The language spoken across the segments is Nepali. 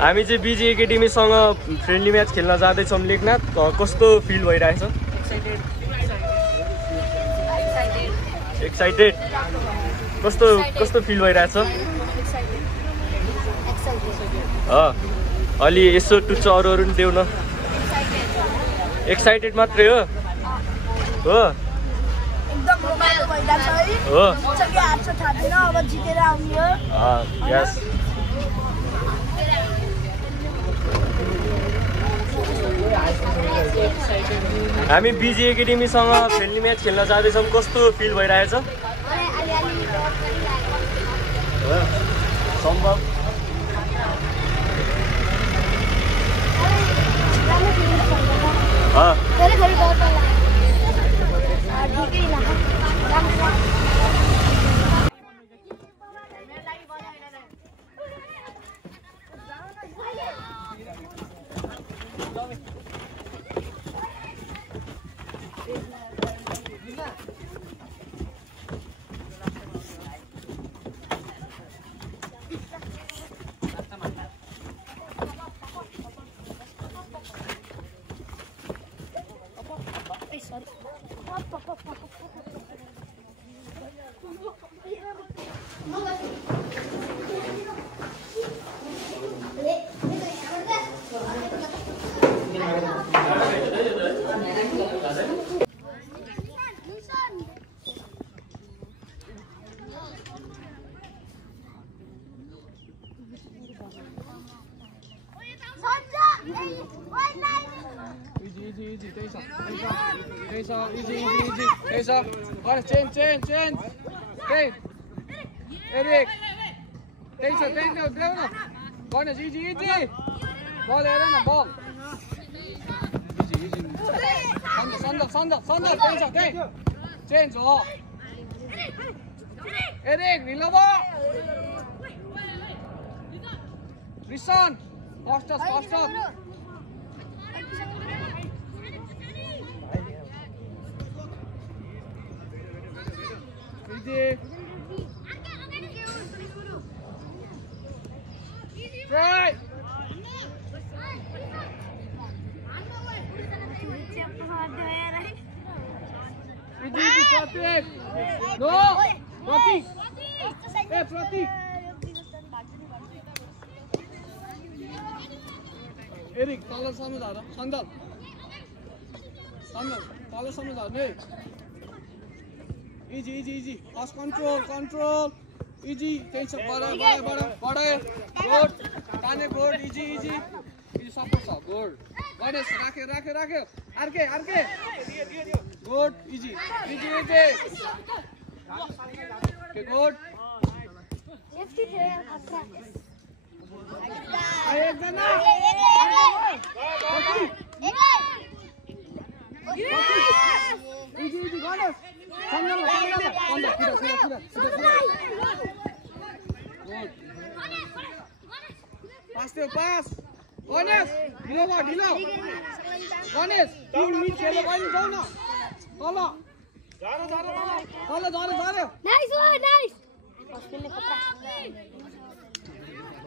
हामी चाहिँ बिजी एकाडेमीसँग फ्रेन्डली म्याच खेल्न जाँदैछौँ लेखनाथ। कस्तो फिल भइरहेछ? एक्साइटेड। कस्तो फिल भइरहेछ? अलि यसो टुच्चो अरू पनि देऊ न। एक्साइटेड मात्रै हो? हो यस। हामी बिजी एकाडेमीसँग फ्रेन्डली म्याच खेल्न जाँदैछौँ। कस्तो फिल भइरहेछ? सम्भव change. Eric. Take. Ball is easy. Ball there na ball. Easy. Sanda. Change. Oh. Eric, Nilova. Listen. Faster. Try. No. Pratik. Hey, Pratik. Eric, taller samne जा रहा. Sandal. Taller samne जा रहा. Easy. Pass control. Easy. Tension. Bada. Good. Tane good. Easy. Easy support. Good. Ganesh, राखे. Arke. Good. Easy. Okay, good. Safety there. Easy. Ganesh. Sandal. Pass. Ganesh, ढिलो. Ganesh, team meet खेलो भाई जाओ ना. चलो. जा. Nice. हॉस्पिटल को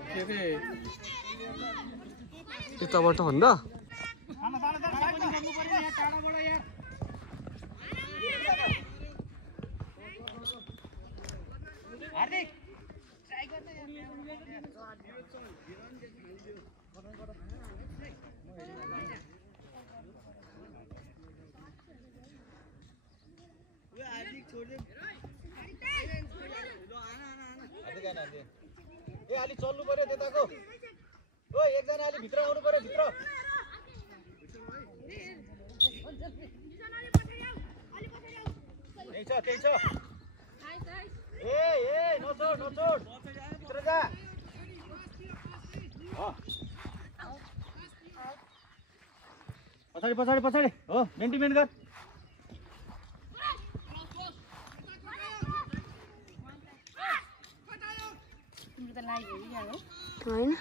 के यताबाट भन्दा हार्दिक ट्राई गर्दै हार्दिक छोड दे ए अलि चल्नु पर्यो त्यताको ओ एकजना अलि भित्र आउनु पर्यो भित्र त्यही छ ए नछोड भित्र जा पछाडि हो मेन्टेन गर होइन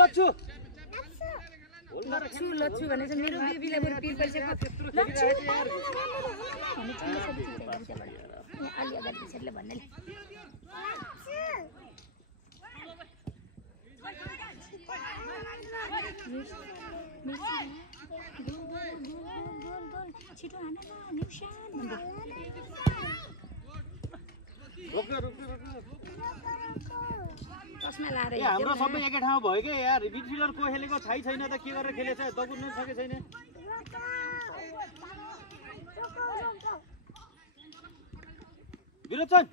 लच्छु लच्छु भनेछ मेरो बेबीलाई बरु पिर परिसक्यो लच्छु भने चाहिँ सबै चिज चाहिन्छ त्यहाँबाट अलि अगाडि पछाडिले भन्नाले छिटो हान न न्युसन चस्मा लाएर हाम्रो सबै एकै ठाउँ भयो के यार मिडफिल्डर को खेलेको थाहै छैन त के गरेर खेलेछ दगुर्न सके छैन विरोचन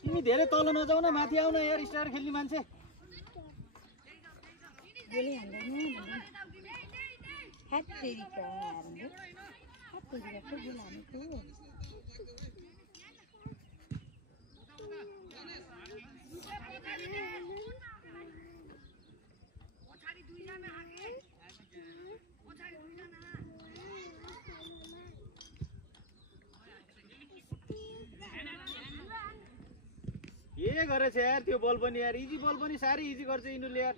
तिमी धेरै तल नजाऊ न माथि आउन यार स्टार खेल्ने मान्छे गोली हान्दैन ह्यात्तेरिका हान्दै ह्यात्तेरिका को गोल हानेको के गरेछ यार त्यो बल पनि यार इजी बल पनि साह्रै इजी गर्छ यिनीहरूले यार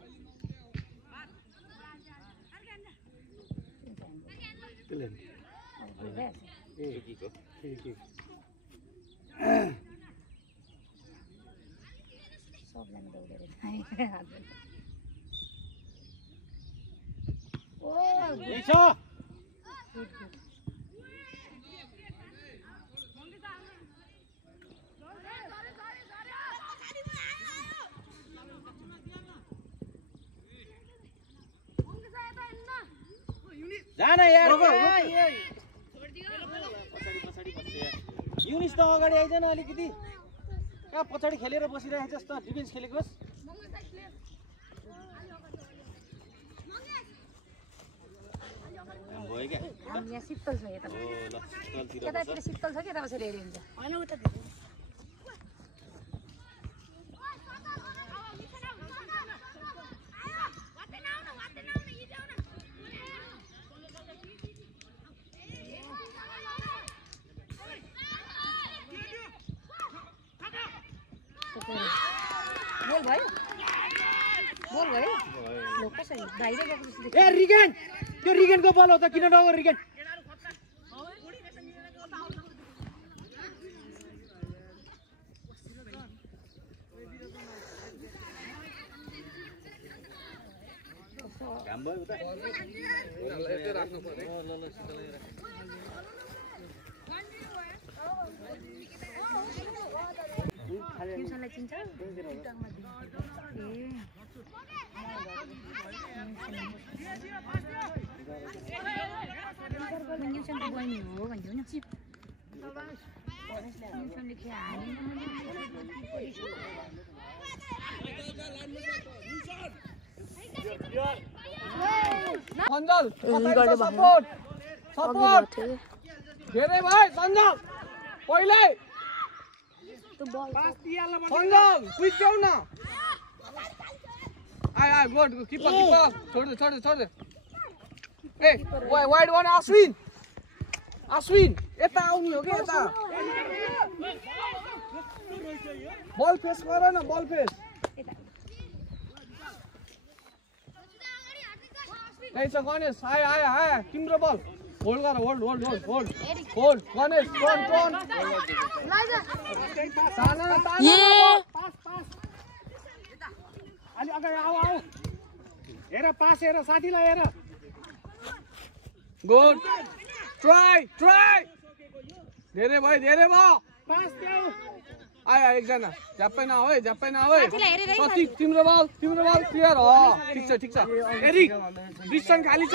सबलाई दौडेर जान यार युनिस त अगाडि आइज न अलिकति कहाँ पछाडि खेलेर बसिरहेको छस् त डिफेन्स खेलेकोस् भयो क्या यहाँ शीतल छ यतातिर शीतल छ कि यता बसेर हेऱ्यो हुन्छ होइन उता बोल भयो कसरी बाहिर गएको जस्तो ए रिगन त्यो रिगनको बल हो त किन नगयो रिगन काम भयो उता यतै राख्नु पर्यो ल शीतललाई राख ट्युसनलाई चिन्छ ट्युसनको बहिनी हो भनिदेऊ न ट्युसनले सञ्जल सपोर्ट धेरै भाइ सञ्जल पहिले सञ्जल क्विक देऊ न आय गुड किपर छोड दे ए वाइड वन अश्विन यता आउनु हो कि यता बल फेस गर न बल फेस त्यही छ गणेश आय तिम्रो बल होल्ड गर होल्ड गणेश टर्न अलि अगाडि आऊ हेर पास हेर साथीलाई हेर गुड ट्राई धेरै भयो पास देऊ आय एकजना झ्याप्पै नआऊ है तिम्रो बल क्लियर हो ठिक छ एरिक ब्रिसन खाली छ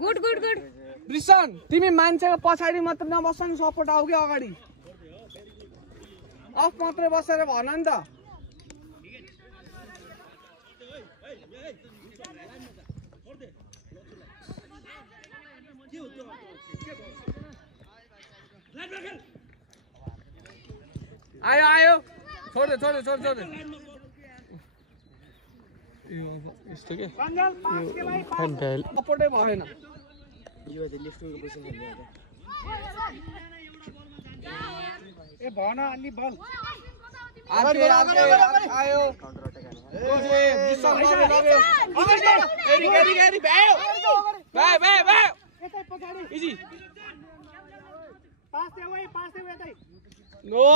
गुड ब्रिसन तिमी मान्छेको पछाडि मात्र नबस्छ नि सपोर्ट आऊ कि अगाडि अफ मात्रै बसेर भन नि त आयो छोड दे यस्तो के सपोर्टै भएन ए भन अलि बल आयो Erik, भयो यतै पछाडी इजी पास देऊ यतै नो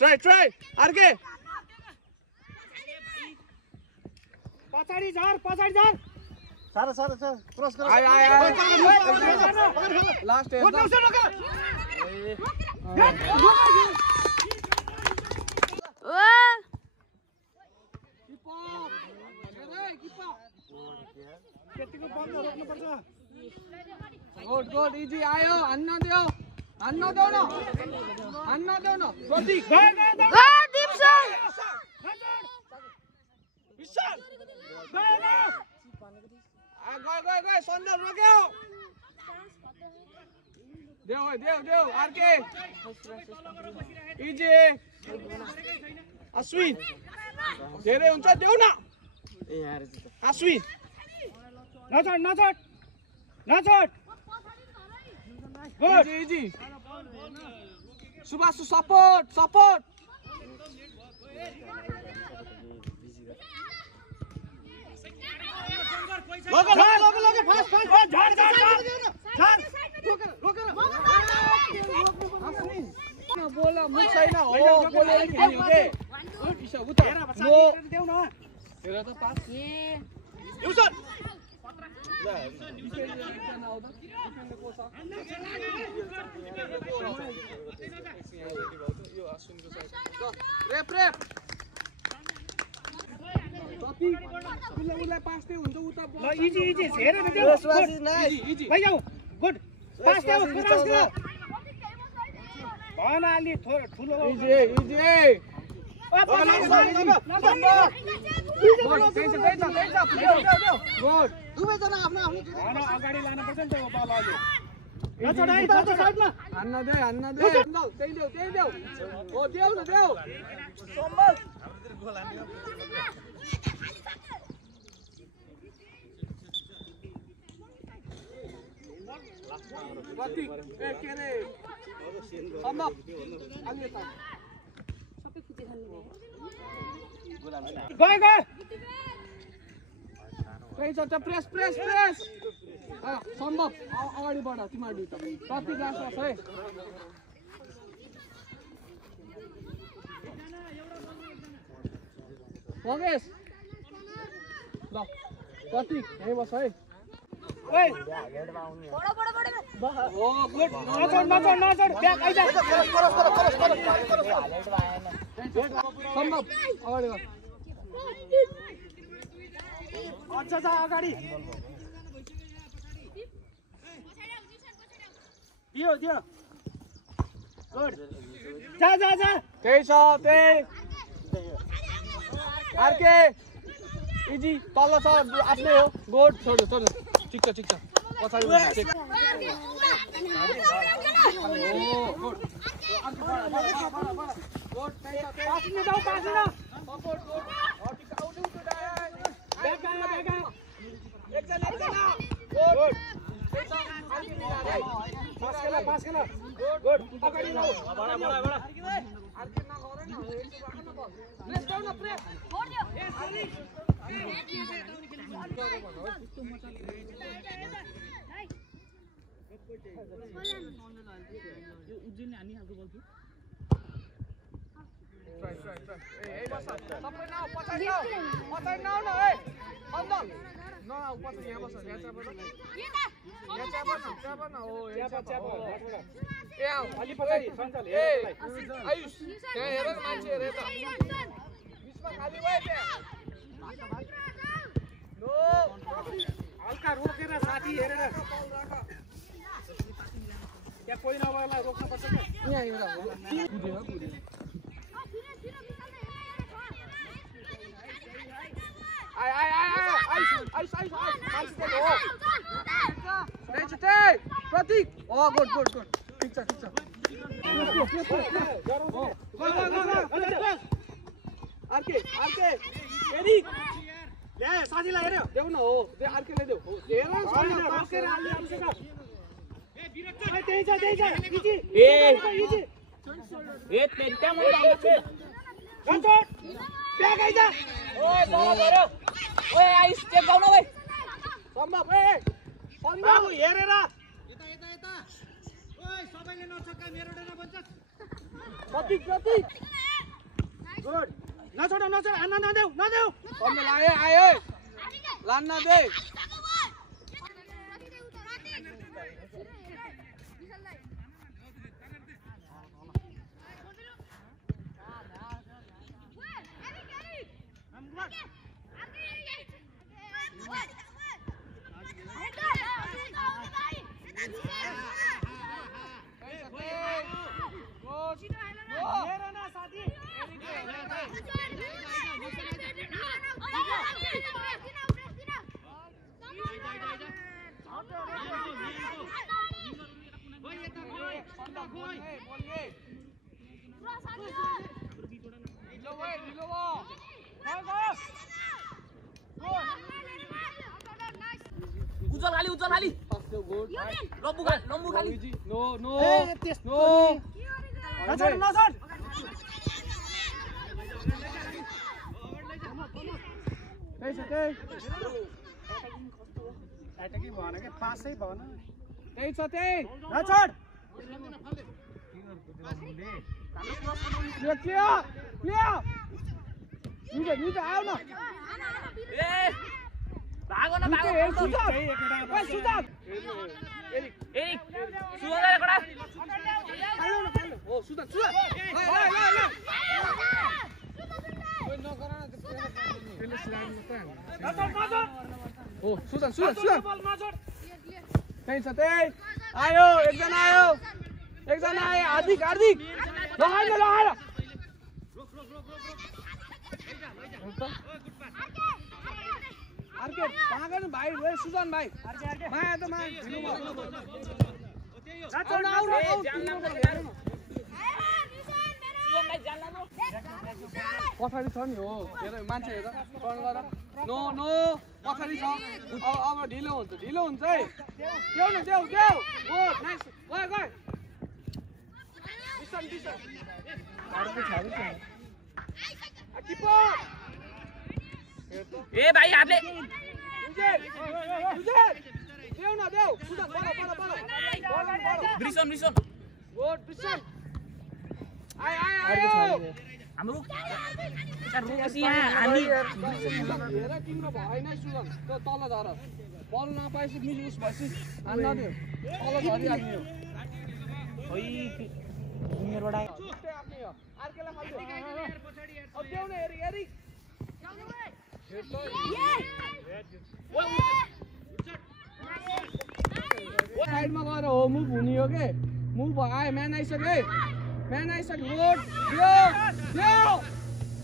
ट्राई अर्के पछाडी झर सारा क्रस गर आय लास्ट त्यतिको बल रोक्नु पर्छ गुड इजी आयो हान्न देऊ न प्रतीक दीपसन विशाल गयो सन्दर रोक्यो देऊ आरके इजी अश्विन धेरै हुन्छ देऊ न अश्विन नचट गुड इजी सुभाष सपोर्ट लगे फास्ट झर बोला मुख छैन हो बोलेर खेल्यो के ईशा उता नो देऊ न हेर त पास युसन रेप उसलाई पास दियो हुन्छ उता ल इजी हेरेर देऊ इजी भाइ जाऊ गुड पास देऊ भन अलि ठुलो इजी दुवैजना आफ्नो अगाडि लानुपर्छ नि त्यो बल अलि हान्न दे त्यही देऊ ओ देऊ न देऊ सम्बल प्रतीक के रे सम्भव अलि यता सबै खुसी खानु गयो त्यही छ प्रेस सम्भव अगाडि बढ तिमीहरू दुईटा प्रतीक राख्नुहोस् है मगेश ल प्रतीक यही बस है ओइ ओ गुड नचट ब्याक आइजा सम्भव अगाडि बढ अच्छा जा अगाडि दियो गुड जा त्यही छ त्यही आरके इजी तल छ आफ्नै हो गुड छोड्यो ठिक छ पछाडि चेक गुड पासिन जाऊ पासिन सपोर्ट गुड आउट ब्याक एकजना गुड पास खेला गुड अगाडि जाऊ बडा आरके नगर न प्रेस डाउन प्रेस उज्जैन हानी हाल्को बल थियो ट्राई ए बस सबै न पछाडी न ए सन्दल न पछि यहाँ बस यहाँ च्याप न ओ च्याप ए अलि पछाडी सञ्चाल ए आयुष त्यहाँ हेर न मान्छे हेर त बिचमा खाली भयो त्यहाँ नो हल्का रोकेर साथी हेरेर त्यहाँ कोही नभएलाई रोक्नु पर्छ के यहाँ एउटा कुदेर आइस मान्छे हो प्रतीक गुड ठिक छ अर्के एरिक ल्या साथीलाई हेर्यो देऊ न हो अर्केले देऊ हेर रोकेर अलि आउँछ त्यही छ इजी इजी ए त्यहाँ मैले आउँछु ब्याक आइजा ओए बाबा ओए आइस चेक गर्नु भाइ सम्भव ए सम्भव हेरेर यता यता यता ओइ सबैले नछक्का मेरो डेना बन्छ प्रतीक प्रतीक गुड नछोड नछोड आन्न नदेऊ नदेऊ कम लाए आए लान ना दे उज्जवल खाली लम्बु खाली नो नो नो नछोड नछोड एटकी भएन के पासै भएन त्यही छ त्यही नछोड क्लियर क्लियर क्लियर निजे आऊ न ए भागो न भागो ए सुजात ए सुजात एरिक सुगन्धले कडा ओ सुजात सुजात ल ओइ नगर न त्यसले स्लाइड मात्र ओ सुजात सुजात सुजात त्यही छ त्यही आयो एकजना आयो हार्दिक हार्दिक लगाएर लगाएर अर्के कहाँ गर्नु भाइ ए सुजन भाइ माया त माया पछाडि छ नि हो हेर मान्छे हेर टर्न गर नो नो पछाडि छ अब ढिलो हुन्छ है देऊ न देऊ देऊ ओ नाइस गयो गयो डिसन डिसन अर्को छाडी छ किपर ए भाइ हातले उजेर देऊ न देऊ सुजन बल ब्रिसन गुड डिसन आइ हाम्रो हेर तिम्रो भएन सुजन त तल झर बल नपाएपछि मिस भएपछि हान्न दियो तल झरिहाल्ने हो उमेरबाट अर्केलाई खाल्यो अब देऊ न एरिक साइडमा गएर हो मुभ हुने हो के मुभ आयो म्यान आइसक्यो रोड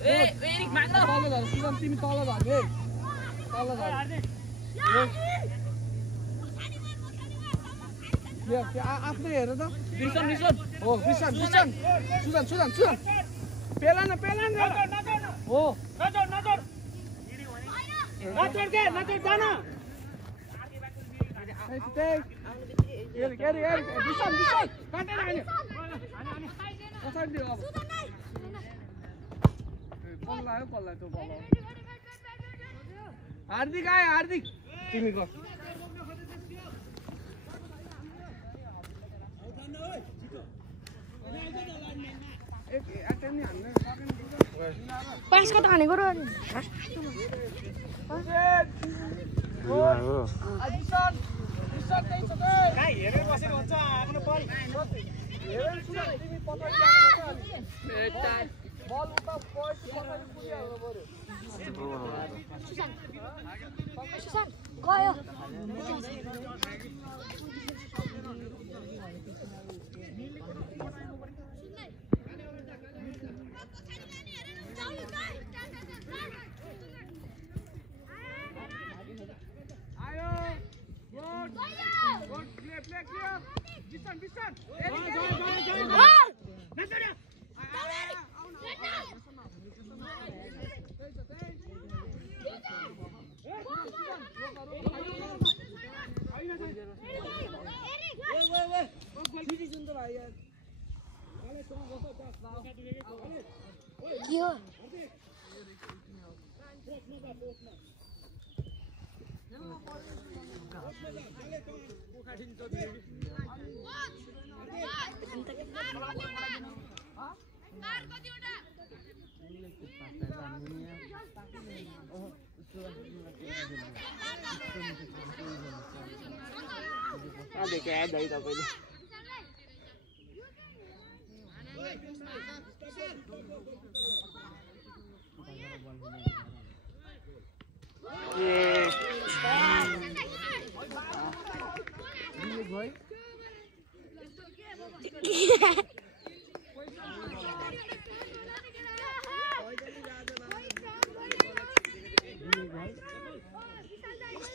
ए एरिक माग्न तल झर सुजन तिमी तल झर्ने तल झर आफ्नै हेर त ब्रिसन हो सुजन पेला न हो नछोड जान हार्दिक आयो हार्दिक तिमी गर पास कता हानेको र हेरेर बसेर हुन्छ आफ्नो बल गयो देखे आए तपाईँले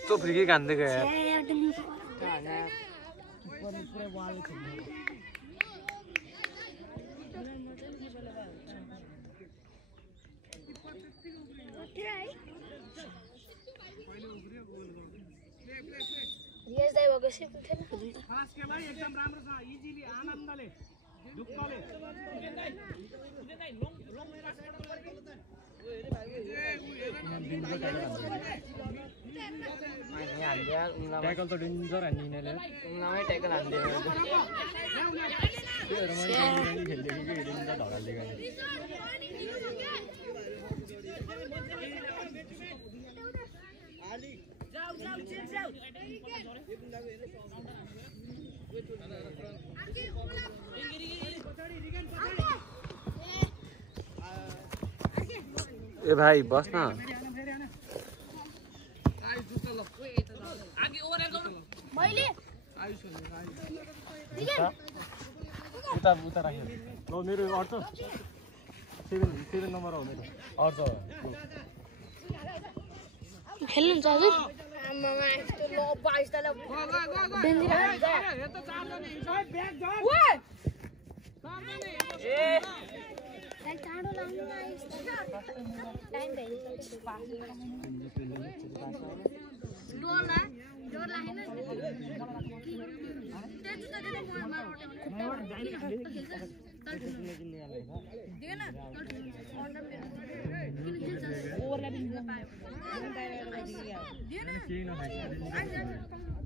तो फ्री खाँदै गयो एकदम राम्रो छ इजिली आनन्दले ढुक्कले ट्याकल त डेन्जर हान्दिनले उनामै ट्याकल हान्दिन त्योहरु मैले खेल्दै कि डेन्जर ढगाल्दै गए ए भाइ बस न उता राख्यो मेरो अर्थ 7 नम्बर हो मेरो अर्थ खेल्नुहुन्छ हजुर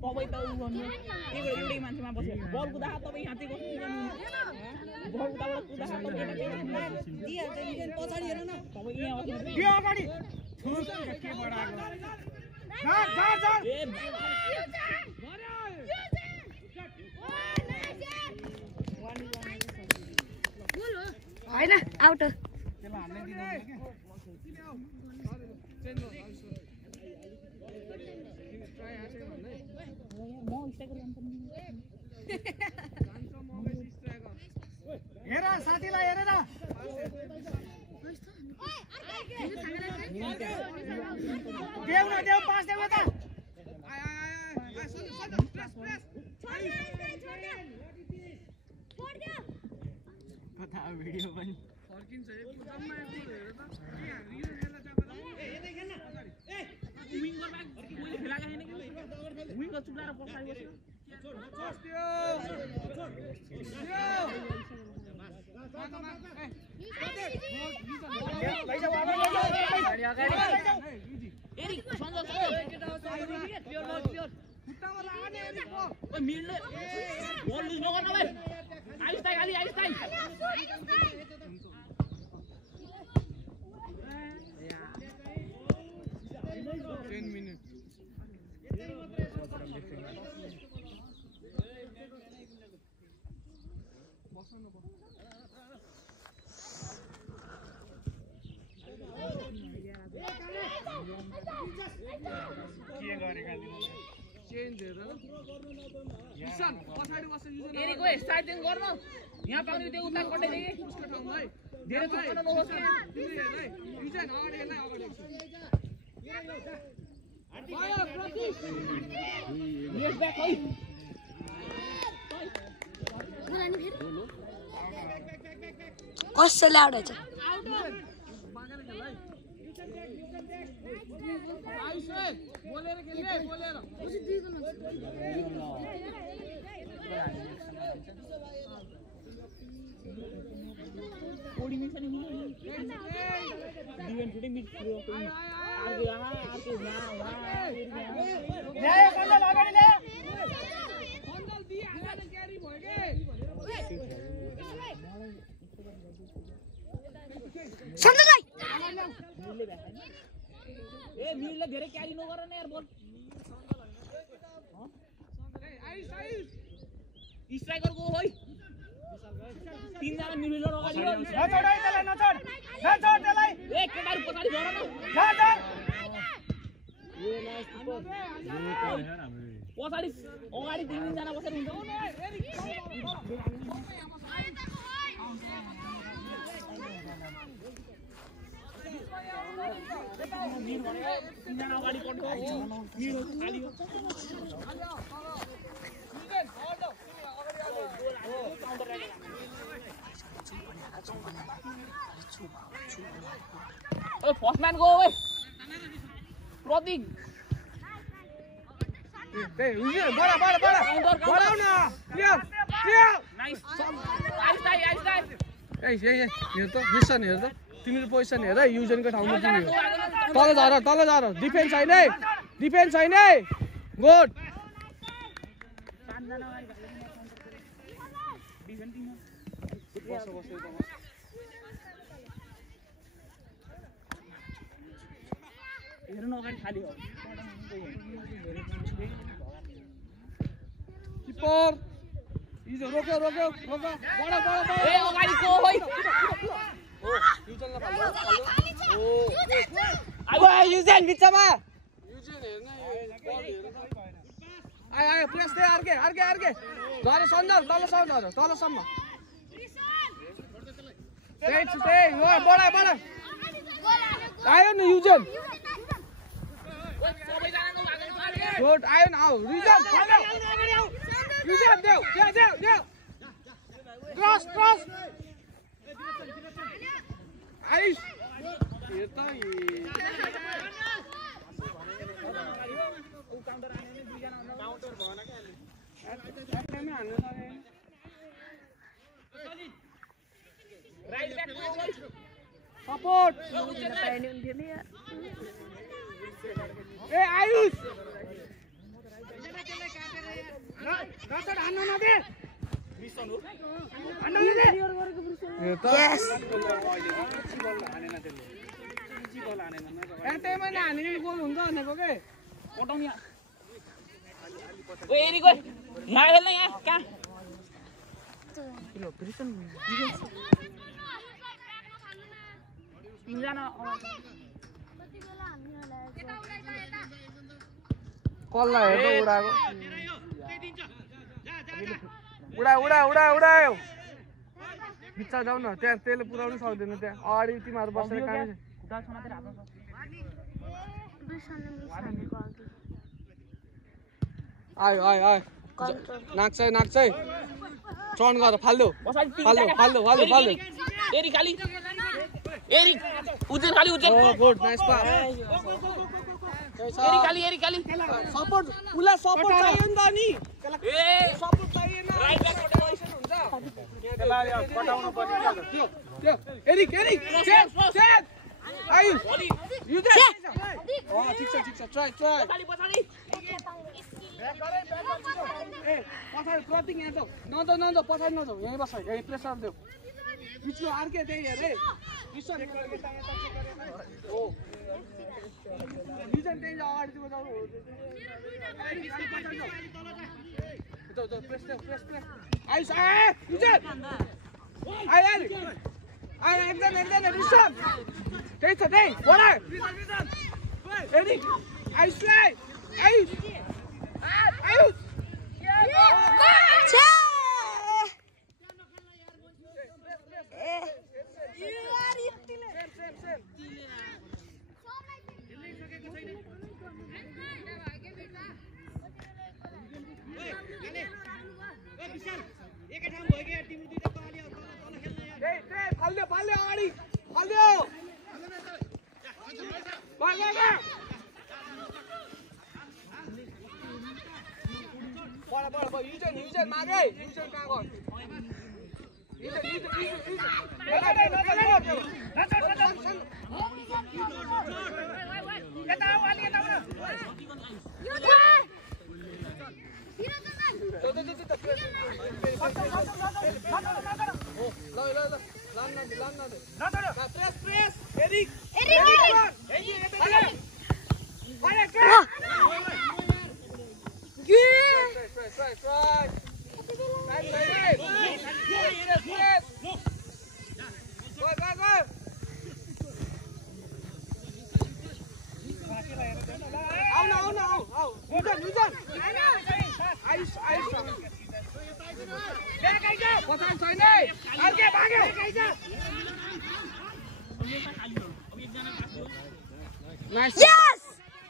तपाईँ त एउटै मान्छेमा बस्यो बल कुदा तपाईँ यहाँ चाहिँ बल उताबाट कुदा पछाडि हेर न तपाईँ यहाँ अगाडि के बढाएको हैन आउट हेर साथीलाई हेरेर देऊ न देऊ पास देऊ त कता भिडियो पनि फर्किन्छ एक जम्मा हेर त विङ गर्दा कोही खेलाएको छैन कि विङ चुलाएर पछाडि बस्यो मिल्ने बल लुज नगर्नु भाइ आइस्ताई खाली आइस्ताई 10 minutes के गरेका चेन्ज हेर किसान पछाडी बस्छ युजर एरीको साइड चेन्ज गर्नु यहाँ पाउने त्यो उता कटाइदिए उसको ठाउँमा है धेरै चुक्न नहोस् तिमी हेर है युजर अगाडि हेर्न अगाडि आयो प्रतीक लेट ब्याक है बोलानी फेरि कसैले आउट हुन्छ बागाले खेल है आइसै बोलेर खेल्ने बोलेर उसी दुई जन कोर्डिनेसन नि डिफेन्स मिड आर्को यहाँ आर्को यहाँ ल्यायो कन्जल अगाडि ल्यायो मिडले धेरै क्यारी नगर न यार बल स्ट्राइकर को होई तीन जना मिडलर अगाडि नचोड त्यसलाई एक केटाहरु पछाडी झर न पछाडी अगाडि तीन जना बसेर हुन्छ तीन जना अगाडि पड्छ मिड खाली हो ओए फर्स्ट मैन गो ओए प्रतीक ए उजे बडा बडाउ न क्लियर नाइस आइस दाइ ए हेर त मिसन हेर त तिम्रो पोजिसन हेर युजनको ठाउँमा तिमी तल झर डिफेन्स छैन है गुड हेर्नु अगाडि खाली हो किपर इज रोक्यो बडा ए अगाडि को होई ओ युजनले फाल्यो ओ आयो युजन बिचमा युजन हेर्न बल हेर्न आयो प्रेस दे अर्के झर सन्दर तलसम्म त्यही हो बडा आयो नि युजन गुड आयो न आऊ रिजन युजन देऊ क्रस आइस यो त काउन्टर भएन के एटमै हान्नु सक्यो राइट ब्याक सपोर्ट ए आयुष नचड हान्नु नदे मिसन हो हान्नु नदे यो त यस एटैमा हानेले गोल हुन्छ भनेको के पटाउन यहाँ ओ एरी गयो यहाँ हेर्न यहाँ कहाँ तीनजना कसलाई हेर्दै उडाएको उडायो बिचा जाऊ न त्यहाँ त्यसले पुऱ्याउनु सक्दैन त्यहाँ अगाडि तिमीहरू बसेर काम आयो नाक्छ टर्न गर फाल्दो एरी खाली एरी उज्जैन खाली उज्जैन गुड नाइस पास एरी खाली सपोर्ट उला सपोर्ट चाहियो नि त नि ए सपोर्ट चाहिएन राइट ब्याक पोजिसन हुन्छ त्यसलाई पटाउनु पर्ने त्यो एरिक सेट आयुष यु दे ठिक छ ट्राई पछाडी ए पछाडी प्रतीक यहाँ जाऊ न पछाडी नजाऊ यही बस यही प्रेसर देऊ बिचमा अर्के त्यही हेर है विश्व हो निजन त्यही अगाडि त्यो जाऊ प्रेस आइस निजन आइ एकदम विश्व त्यही छ त्यही बडा एरिक आइसलाई आयुष फाल्यो अगाडि फाल्यो बडा युजन मागे युजन कहाँ गयो Nice. Yes!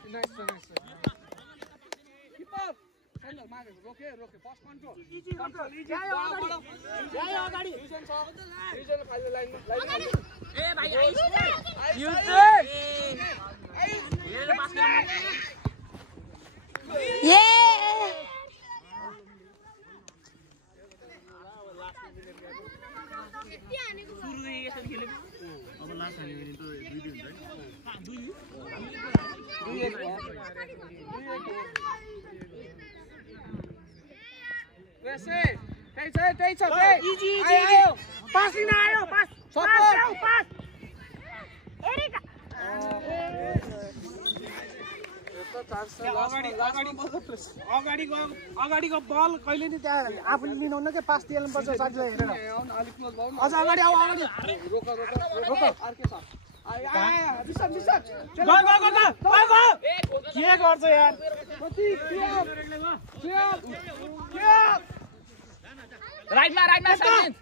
Nice. Keep up. Sandal, Marcus. Roke. Fast control. Easy control. Vision खाली line में. ए भाइ आइस पास लिन आयो पास पास अगाडिको बल कहिले नि त्यहाँ आफूले लिनुहुन्न के पास दिएपर्छ साथीलाई हेरेर अझ अगाडि आऊ अगाडि रोक के गर्छ यार राइटमा साइड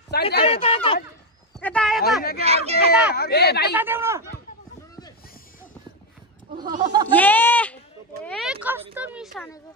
कस्तो मिस हानेको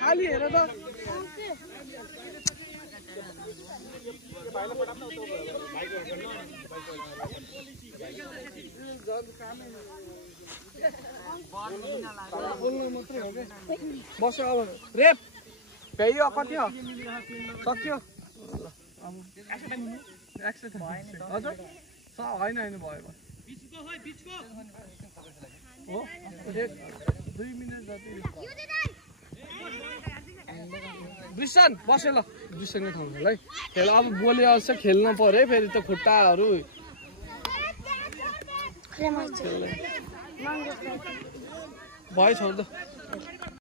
खाली हेर त बस अब रेप भ्याइयो कति हो सक्यो हजुर होइन भयो हो 2 मिनेट जति दृश्यन बस्यो ल दृश्यनकै ठाउँमा ल खेल अब बोले अवश्य खेल्न पर्यो है फेरि त खुट्टाहरू भयो छोड